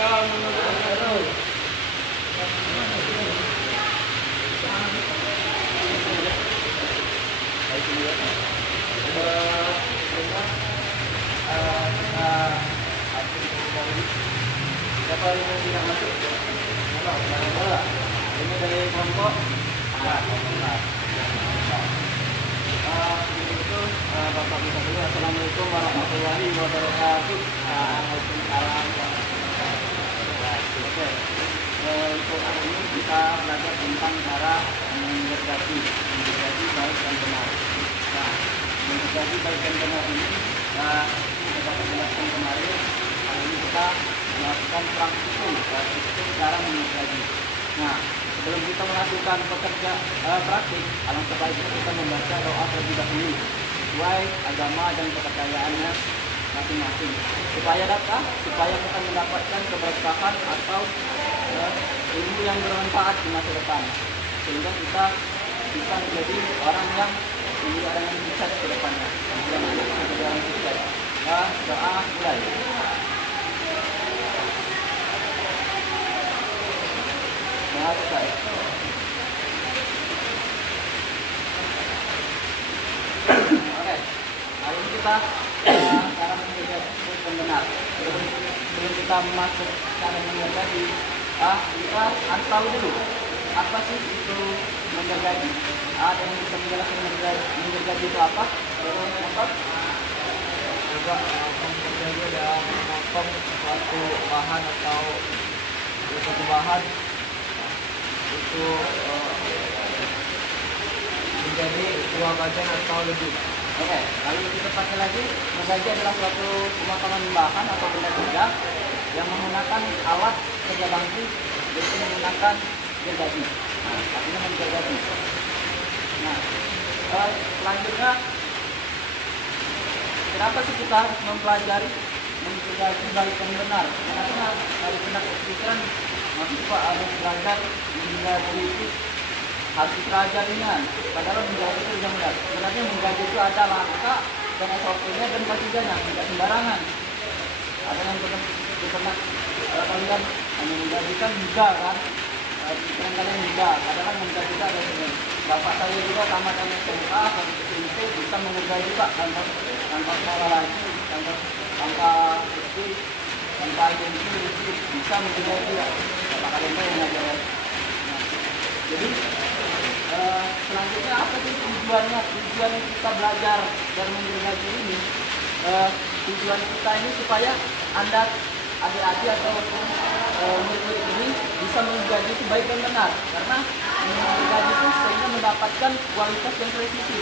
Siapa yang tidak masuk? Ini dari kelompok. Itu Bapak kita dulu. Assalamualaikum warahmatullahi wabarakatuh. Waalaikumsalam. Oke. Untuk hari ini kita belajar tentang cara menggergaji baik dan benar. Nah, menggergaji baik dan benar ini kita dapat jelaskan kemarin. Hari ini kita melakukan praktikum cara menggergaji. Nah, sebelum kita melakukan praktik, alangkah baiknya kita membaca doa terlebih dahulu sesuai agama dan kepercayaannya masing-masing. Supaya kita mendapatkan keberkahan atau ilmu yang bermanfaat di masa depan, sehingga kita bisa menjadi orang yang menjadi orang yang sukses ke depannya. Menjadi orang sukses. Doa mulai. Oke, hari ini kita cara menggergaji yang benar. Sebelum kita masuk cara menggergaji, kita harus tahu dulu apa sih itu menggergaji. Ada yang bisa menjelaskan menggergaji itu apa? Juga menggergaji adalah memotong suatu bahan atau suatu bahan itu menjadi dua bagian atau lebih. Oke, lalu kita pakai lagi, menggergaji adalah suatu pemotongan bahan atau benda kerja yang menggunakan alat kerja bangku, yaitu menggunakan gergaji. Nah, artinya menggergaji. Nah, selanjutnya, kenapa sih kita harus mempelajari menggergaji baik dan benar? Karena dari benak pikiran mahasiswa harus belajar menggergaji itu harus dipelajarinya. Padahal menggergaji itu sudah mudah. Sebenarnya menggergaji itu ada langkah dan SOP-nya dan prosedurnya, tidak sembarangan. Ada yang pernah kalian menggergajikan juga kan? Pikiran kalian juga. Kadang-kadang menggergaji juga ada sebenarnya. Bapak saya juga sama SMA sampai SMP bisa menggergaji juga tanpa sekolah lagi, tanpa istri, tanpa agensi bisa menggergaji ya. Bapak kalian yang mengajar. Jadi selanjutnya apa sih tujuannya kita belajar dan menggergaji ini? Tujuan kita ini supaya Anda adik-adik atau murid-murid ini bisa menggergaji itu baik dan benar, karena menggergaji itu sehingga mendapatkan kualitas yang presisi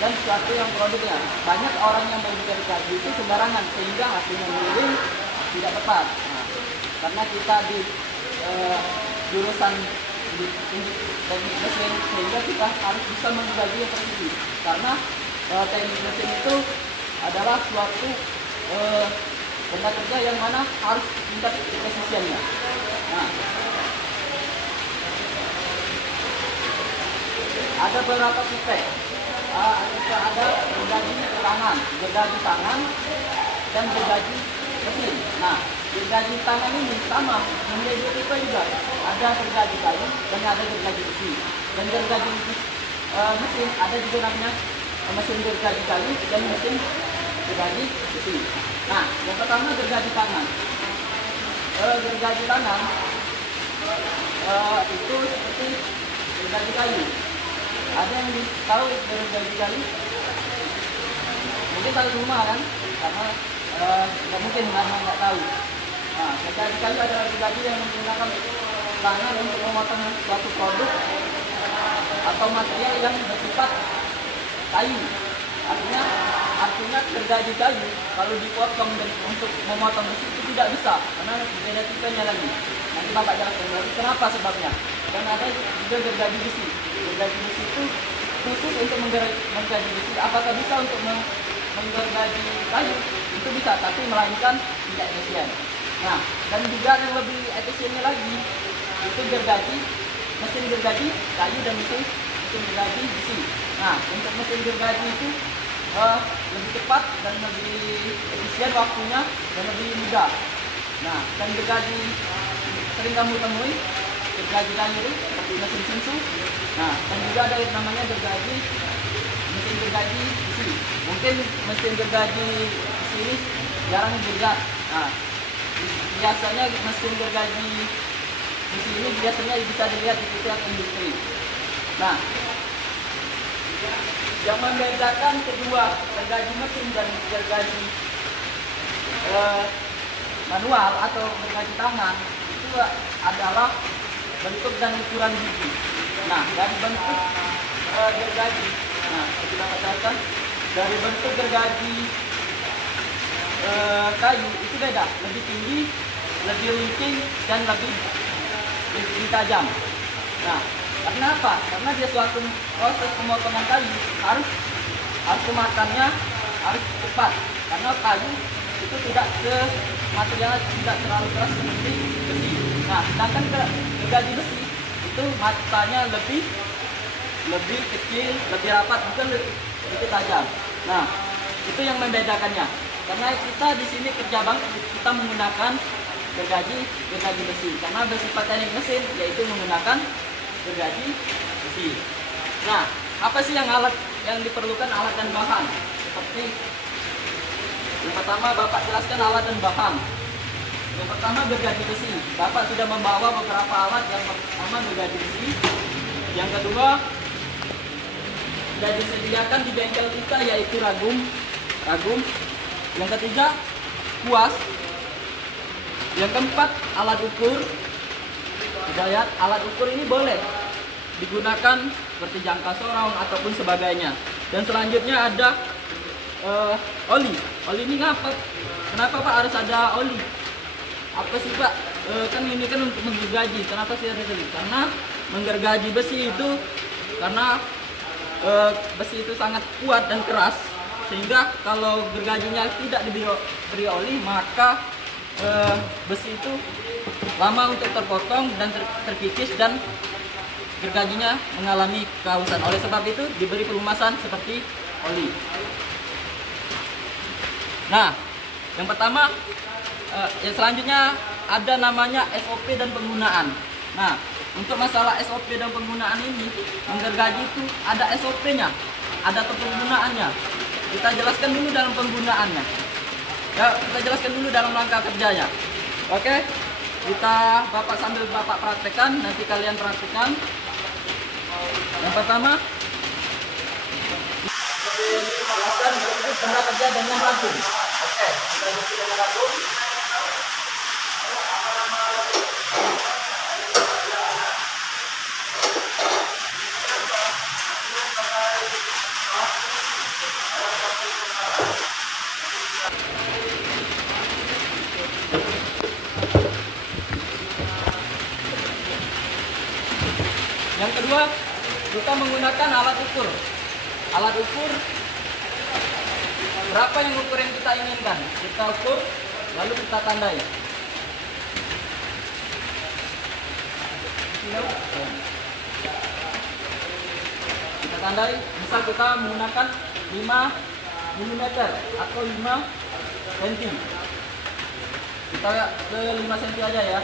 dan suatu yang produknya. Banyak orang yang menggergaji itu sembarangan sehingga hasilnya miring, tidak tepat. Nah, karena kita di jurusan teknik mesin, sehingga kita harus bisa menggergaji yang presisi, karena teknik mesin itu adalah suatu benda kerja yang mana harus tingkat kepresisiannya. Nah, ada beberapa tipe. Ada gergaji tangan dan gergaji mesin. Nah, gergaji tangan ini sama, memiliki dua tipe juga. Ada gergaji kayu dan ada gergaji besi. Dan gergaji mesin ada juga namanya mesin gergaji kayu dan mesin gergaji besi. Nah, yang pertama gergaji tangan. Gergaji tangan itu seperti gergaji kayu. Ada yang tahu gergaji kayu? Mungkin tahu rumah kan? Karena nggak mungkin nggak tahu. Nah, gergaji kayu adalah gergaji yang menggunakan tangan untuk memotong suatu produk atau material yang bersifat kayu. Artinya gergaji kayu kalau dipotong dan untuk memotong besi itu tidak bisa, karena beda tipenya lagi. Nanti Bapak jelaskan lagi kenapa sebabnya. Dan ada juga gergaji besi. Gergaji besi itu khusus untuk menggergaji besi. Apakah bisa untuk menggergaji kayu? Itu bisa, tapi melainkan tidak efisien. Nah, dan juga yang lebih efisiennya lagi itu mesin gergaji kayu dan mesin gergaji besi. Nah, untuk mesin gergaji itu lebih cepat dan lebih efisien waktunya dan lebih mudah. Nah, dan gergaji sering kamu temui gergaji kayu seperti mesin susu. Nah, dan juga ada yang namanya gergaji mesin gergaji besi. Mungkin mesin gergaji besi ini jarang dilihat. Nah, biasanya mesin gergaji besi ini biasanya bisa dilihat di titik industri. Nah, yang membedakan kedua gergaji mesin dan gergaji manual atau gergaji tangan itu adalah bentuk dan ukuran biji. Nah, dari bentuk gergaji, nah kita katakan dari bentuk gergaji kayu itu beda, lebih tinggi, lebih licin dan lebih tajam. Nah, karena apa? Karena dia suatu proses pemotongan kayu harus kematannya harus cepat. Karena kayu itu tidak materialnya tidak terlalu keras seperti besi. Nah, sedangkan gergaji besi itu matanya lebih kecil, lebih rapat, bukan lebih tajam. Nah, itu yang membedakannya. Karena kita di sini kerja bang, kita menggunakan gergaji besi. Karena bersifat teknik mesin, yaitu menggunakan gergaji besi. Nah, apa sih yang diperlukan alat dan bahan? Seperti yang pertama Bapak jelaskan alat dan bahan. Yang pertama gergaji besi. Bapak sudah membawa beberapa alat. Yang pertama gergaji besi. Yang kedua sudah disediakan di bengkel kita yaitu ragum. Yang ketiga kuas. Yang keempat alat ukur. Kita lihat alat ukur ini boleh digunakan seperti jangka sorong ataupun sebagainya. Dan selanjutnya ada oli. Oli ini ngapa? Kenapa Pak harus ada oli? Apa sih Pak? Kan ini kan untuk menggergaji. Kenapa sih ada oli? Karena menggergaji besi itu karena besi itu sangat kuat dan keras, sehingga kalau gergajinya tidak diberi oli maka besi itu lama untuk terpotong dan terkikis dan gergajinya mengalami kehausan. Oleh sebab itu diberi pelumasan seperti oli. Nah, yang pertama yang selanjutnya ada namanya SOP dan penggunaan. Nah, untuk masalah SOP dan penggunaan ini, menggergaji itu ada SOP-nya, ada penggunaannya. Kita jelaskan dulu dalam penggunaannya. Ya, kita jelaskan dulu dalam langkah kerjanya. Oke, Bapak sambil Bapak praktekkan, nanti kalian praktekkan. Yang pertama, jelaskan berikut benda kerja dengan ragum. Oke, kita isi dengan ragum. Yang kedua, kita menggunakan alat ukur. Alat ukur berapa yang ukur yang kita inginkan. Kita ukur, lalu kita tandai. Kita tandai, misal kita menggunakan 5 mm atau 5 cm. Kita ke 5 cm aja ya.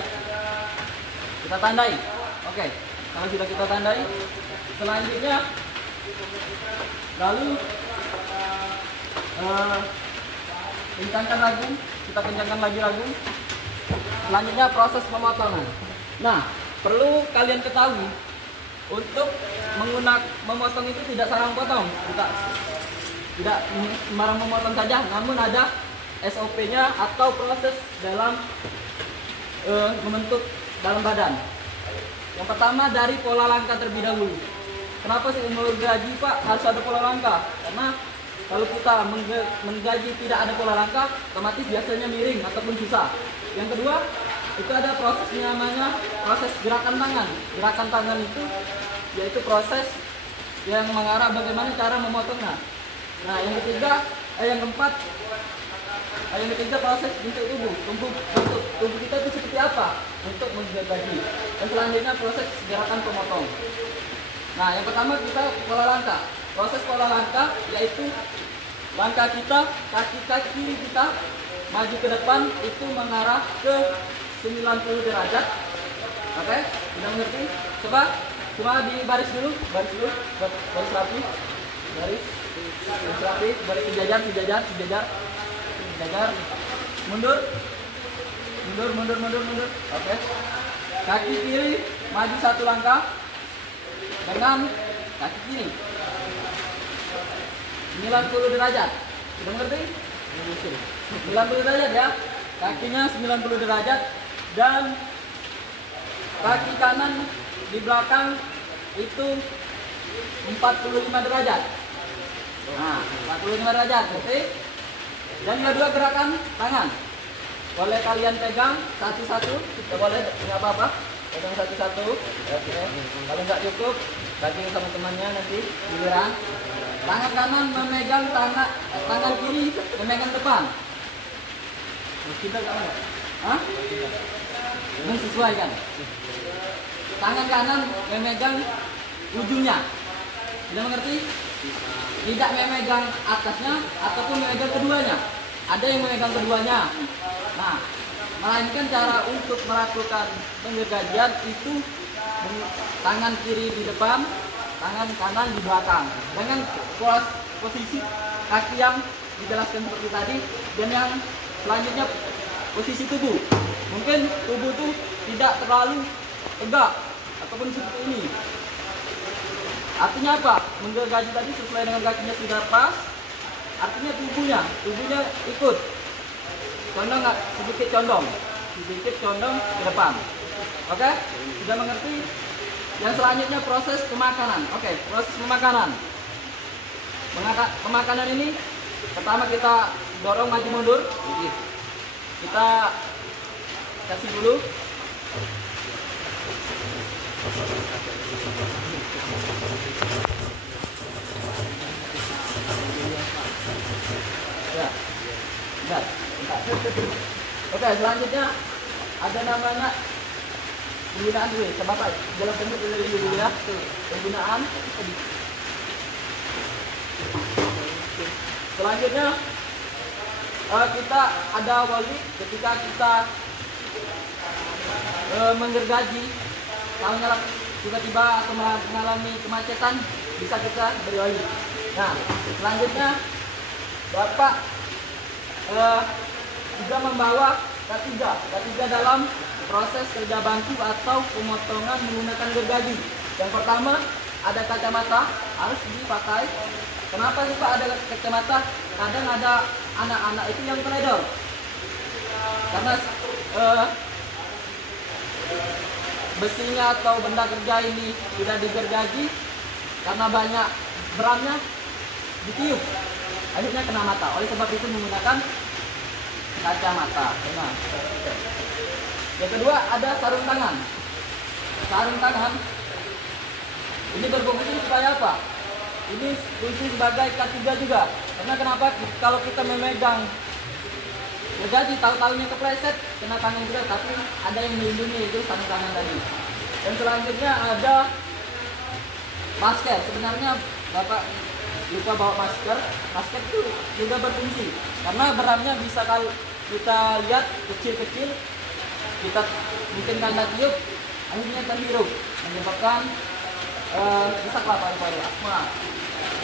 Kita tandai. Oke. Kalau sudah kita tandai, selanjutnya lalu kencangkan ragum, kita kencangkan lagi ragum. Selanjutnya proses pemotongan. Nah, perlu kalian ketahui untuk memotong itu tidak sarang potong, tidak sembarang memotong saja, namun ada SOP-nya atau proses dalam membentuk dalam badan. Yang pertama dari pola langkah terlebih dahulu. Kenapa sih menggergaji Pak harus ada pola langkah? Karena kalau kita menggaji tidak ada pola langkah, otomatis biasanya miring ataupun susah. Yang kedua, itu ada prosesnya namanya proses gerakan tangan. Gerakan tangan itu yaitu proses yang mengarah bagaimana cara memotongnya. Nah, yang ketiga proses bentuk tubuh. Bentuk tubuh kita itu seperti apa untuk menggergaji. Dan selanjutnya proses gerakan pemotong. Nah, yang pertama kita pola langkah. Proses pola langkah yaitu langkah kita, kaki kiri kita maju ke depan itu mengarah ke 90 derajat. Oke, sudah mengerti? Coba cuma di baris dulu, baris rapi, baris rapi, baris sejajar, mundur. Oke, kaki kiri maju 1 langkah dengan kaki kiri 90 derajat. Sudah mengerti? 90 derajat ya, kakinya 90 derajat, dan kaki kanan di belakang itu 45 derajat. Nah, 45 derajat, oke. Dan kedua gerakan tangan. Boleh kalian pegang satu-satu, kita boleh, nggak apa-apa. Pegang satu-satu, oke. Kalau nggak cukup, bagi sama temannya nanti giliran. Tangan kanan memegang tangan kiri memegang depan. Kita nggak? Hah? Ini sesuai kan? Tangan kanan memegang ujungnya. Sudah mengerti? Tidak memegang atasnya ataupun memegang keduanya. Ada yang memegang keduanya. Nah, melainkan cara untuk melakukan penggergajian itu tangan kiri di depan, tangan kanan di belakang. Dengan posisi kaki yang dijelaskan seperti tadi, dan yang selanjutnya posisi tubuh. Mungkin tubuh itu tidak terlalu tegak ataupun seperti ini. Artinya apa? Menggergaji tadi sesuai dengan kakinya sudah pas. Artinya tubuhnya ikut. Condong nggak? Sedikit condong ke depan. Oke? Sudah mengerti? Yang selanjutnya proses pemakanan. Oke, proses pemakanan. Pemakanan ini pertama kita dorong maju mundur. Kita kasih dulu. Ya. Bentar. Oke, selanjutnya ada namanya penggunaan dulu. Coba Pak, jelaskan dulu ya. Penggunaan. Selanjutnya kita ada wali ketika kita menggergaji, kalau tiba-tiba atau mengalami kemacetan, bisa kita beri wali. Nah, selanjutnya Bapak juga membawa K3 dalam proses kerja bantu atau pemotongan menggunakan gergaji. Yang pertama ada kacamata, harus dipakai. Kenapa sih Pak ada kacamata? Kadang ada anak-anak itu yang teledor, karena besinya atau benda kerja ini tidak digergaji, karena banyak beramnya ditiup, akhirnya kena mata. Oleh sebab itu menggunakan kacamata. Nah, yang kedua ada sarung tangan. Sarung tangan ini berfungsi supaya apa? Ini fungsi sebagai K3 juga. Karena kenapa? Kalau kita memegang gergaji, tahu-tahunya kepleset, kena tangan juga, tapi ada yang melindungi, itu sarung tangan tadi. Dan selanjutnya ada masker. Sebenarnya Bapak lupa bawa masker. Masker itu juga berfungsi karena beramnya bisa, kalau kita lihat kecil-kecil, kita mungkin karena tiup akhirnya terhirup, menyebabkan bisa paru-paru asma.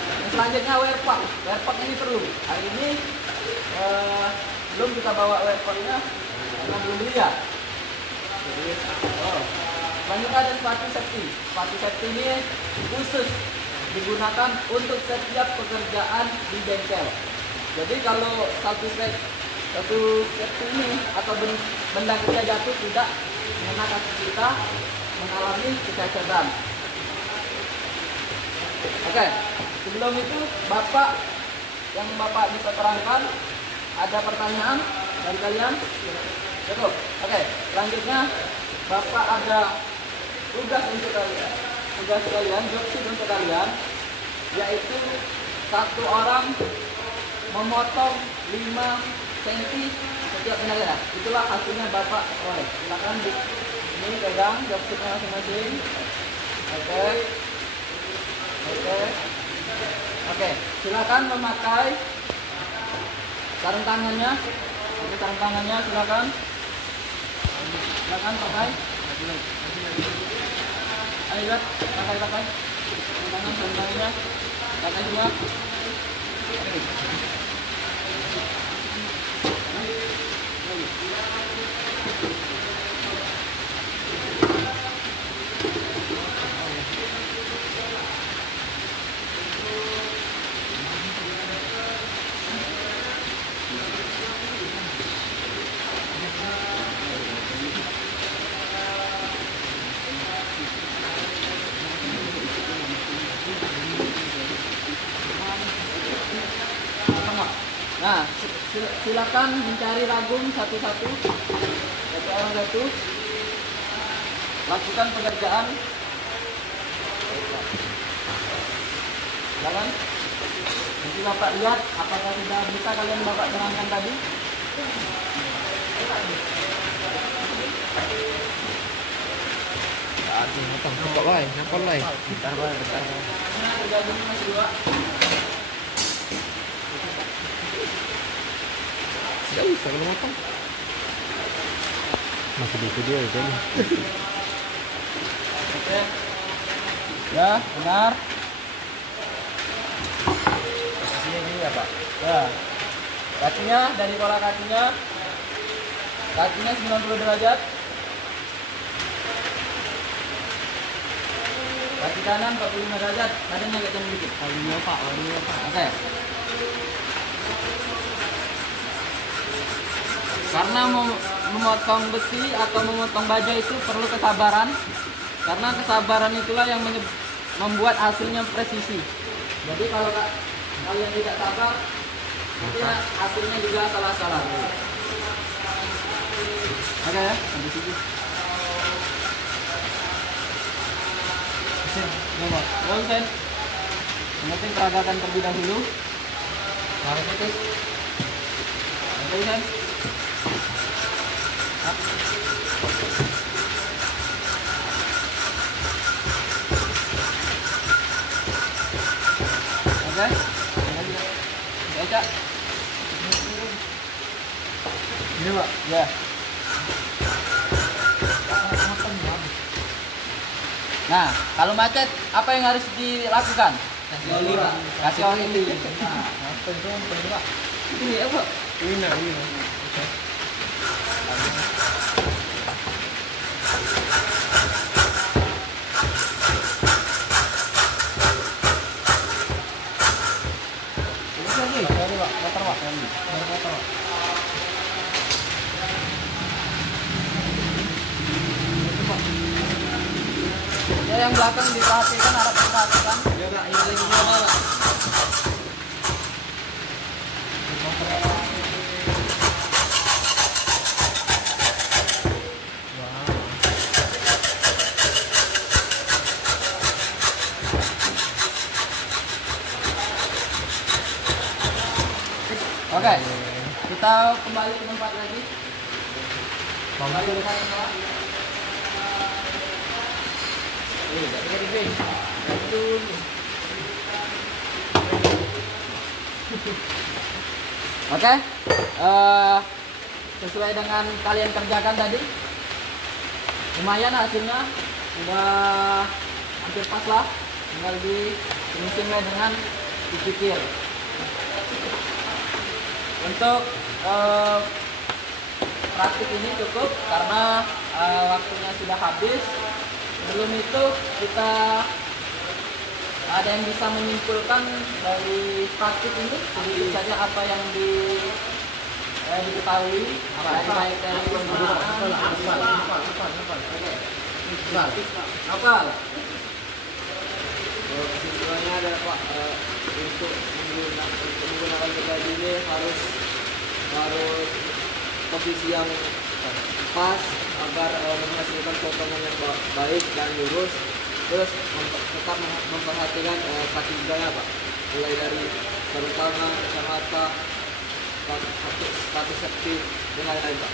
Yang selanjutnya wear pack ini perlu. Hari ini belum kita bawa wear packnya karena belum beli ya. Selanjutnya ada sepatu safety ini khusus digunakan untuk setiap pekerjaan di bengkel. Jadi kalau satu safety ini atau benda kerja jatuh tidak mengena kaki kita, mengalami kecacatan. Oke, sebelum itu yang Bapak bisa terangkan, ada pertanyaan dari kalian? Cukup. Oke, selanjutnya Bapak ada tugas untuk kalian. Tugas kalian, jobsheet untuk kalian, yaitu satu orang memotong 5 cm setiap tenaga. Itulah hasilnya Bapak oleh. Silakan ini pegang jobsheetnya masing-masing. Oke, silakan memakai sarung tangannya Oke, sarung tangannya silakan. Silakan pakai. Ayo lihat, pakai. Sarung tangannya. Pakai semua. Nah, silakan mencari ragum satu-satu, satu orang satu. Lakukan pekerjaan. Jalan. Nanti Bapak lihat apakah sudah bisa kalian Bapak terangkan tadi. Nampak baik, nampak baik. Bentar. Nah, tergabung masih dua. Tidak usah kalau motong. Masih di video itu. Oke. Ya, benar. Posisinya gini ya Pak. Ya. Kakinya dari pola kakinya 90 derajat. Kaki kanan 45 derajat. Badannya agak jauh dikit. Walinya Pak. Oke. Karena memotong besi atau memotong baja itu perlu kesabaran. Karena kesabaran itulah yang membuat hasilnya presisi. Jadi kalau kalian tidak sabar, nanti hasilnya juga salah-salah. Oke ya, sampai situ. Coba, Sen. Yang penting peragakan terlebih dahulu. Harus itu. Oke, Sen. Oke. Baca. Ini, Pak. Ya. Nah, kalau macet apa yang harus dilakukan? Kasih oli, Pak. Kasih oli. Nah, ini apa? Ini. Ya, yang belakang diperhatikan, harap diperhatikan. Ya Pak, ini lagi gimana Pak? Oke, kita kembali ke tempat lagi. Kembali ke tempat. Oke, sesuai dengan kalian kerjakan tadi, lumayan hasilnya, sudah hampir pas lah. Tinggal di finishing dengan dipikir. Untuk praktik ini cukup karena waktunya sudah habis. Sebelum itu kita ada yang bisa menyimpulkan dari praktik ini sedikit saja apa yang diketahui terkait dari penggunaan apa? Kesimpulannya adalah Pak, untuk menggunakan gergaji ini harus posisi yang pas agar menghasilkan potongan yang baik dan lurus. Terus tetap memperhatikan kaki gaya Pak, mulai dari sarung tangan, kacamata, sepatu safety dan lain-lain Pak.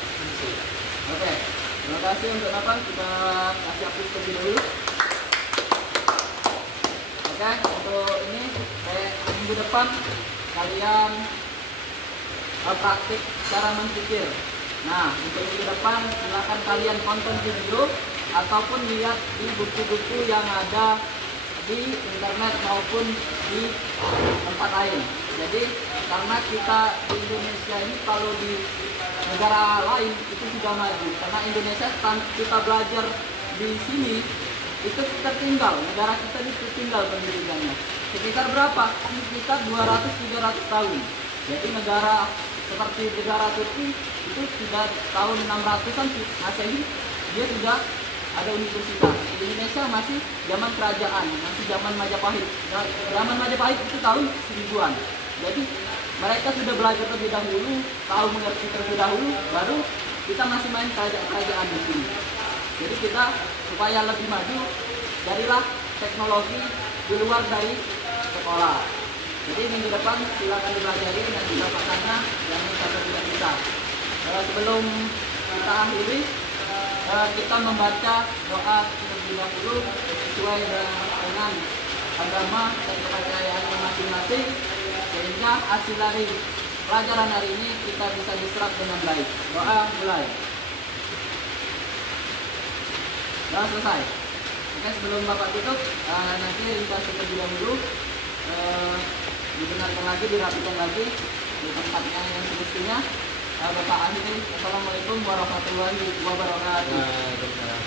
Oke, terima kasih untuk Napan. Kita kasih apus terlebih dahulu. Oke, untuk ini minggu depan kalian praktik cara berpikir. Nah, untuk minggu depan silakan kalian tonton video ataupun lihat di buku-buku yang ada di internet maupun di tempat lain. Jadi karena kita di Indonesia ini, kalau di negara lain itu sudah maju, karena Indonesia kita belajar di sini itu tertinggal, negara kita ini tertinggal pendidikannya. Sekitar berapa? Sekitar 200-300 tahun. Jadi negara seperti negara Turki itu sudah tahun 600-an Masehi dia sudah ada universitas. Di Indonesia masih zaman kerajaan, masih zaman Majapahit. Zaman Majapahit itu tahun 1000-an. Jadi mereka sudah belajar terlebih dahulu, tahu mengerti terlebih dahulu, baru kita masih main kerajaan di sini. Jadi kita supaya lebih maju, carilah teknologi di luar dari sekolah. Jadi minggu depan silakan dipelajari dan didapatkannya yang sampai tidak bisa. Sebelum kita akhiri, kita membaca doa terlebih dahulu sesuai dengan agama dan kepercayaan masing-masing, sehingga hasil dari pelajaran hari ini kita bisa diserap dengan baik. Doa mulai. Doa selesai. Oke, sebelum Bapak tutup, nanti ringkas terlebih dahulu, dibenarkan lagi, dirapikan lagi di tempatnya yang semestinya. Bapak akhiri, assalamualaikum warahmatullahi wabarakatuh. Waalaikumsalam.